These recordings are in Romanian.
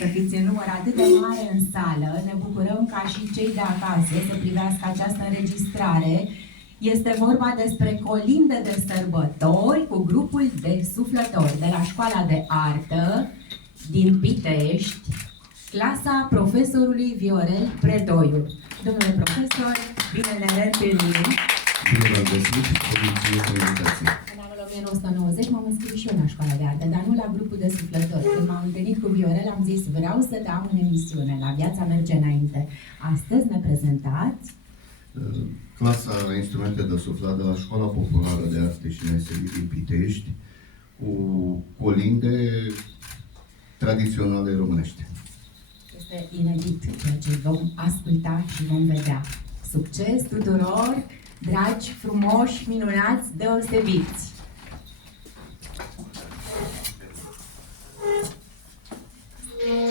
să fiți în număr atât de mare în sală. Ne bucurăm ca și cei de acasă să privească această înregistrare. Este vorba despre colinde de sărbători cu grupul de suflători de la Școala de Artă din Pitești, clasa profesorului Viorel Predoiu. Domnule profesor, bine ne reîntâlnim! Bine v-am găsit, mulțumesc pentru invitație. În anul 1990 m-am înscris și eu la Școala de Artă, dar nu la grupul de suflători. Când m-am întâlnit cu Viorel, am zis, vreau să te am în emisiune, la Viața merge înainte. Astăzi ne prezentați clasa instrumente de suflat de la Școala Populară de Arte și Meserii din Pitești, cu colinde tradiționale românești. Este inedit ceea ce vom asculta și vom vedea. Succes tuturor, dragi, frumoși, minunați, deosebiți!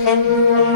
Thank you.